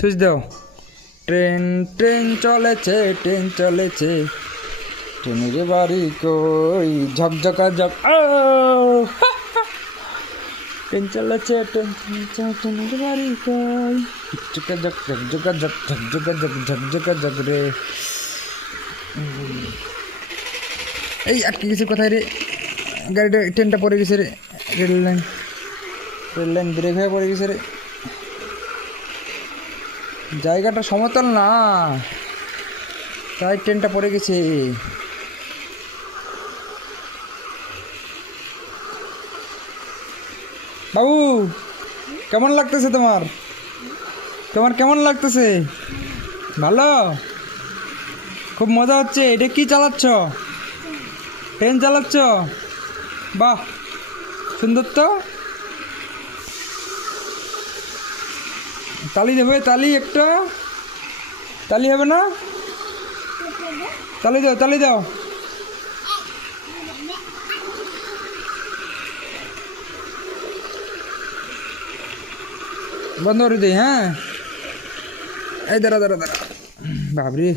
Switch দাও train train চলেছে train চলেছে ট্রেনের বাড়ি কই ঝকঝকা ঝক! ট্রেন চলেছে ট্রেন ট্রেনের বাড়ি কই ঝকঝকা ঝক ঝকঝকা ঝক ঝকঝকা ঝক ঝকঝকা ঝক রে। এই আটকে গেছে কোথায় রে গাড়িটা ট্রেনটা পড়ে গেছে রে rail line rail line break হয়ে পড়ে গেছে রে জায়গাটা সমতল না। তাই ট্রেনটা পড়ে গেছে। বাবু, কেমন লাগতেছে তোমার? তোমার কেমন লাগতেছে? ভালো? খুব মজা হচ্ছে। এটা কি চালাচ্ছ? ট্রেন চালাচ্ছ? বাহ, সুন্দর তো। তালি দেবে তালি একটা তালি হবে না তালি দাও তালি দাও বন্ধ করে দিই হ্যাঁ এই দাঁড়া দাঁড়া দাঁড়া বাবরি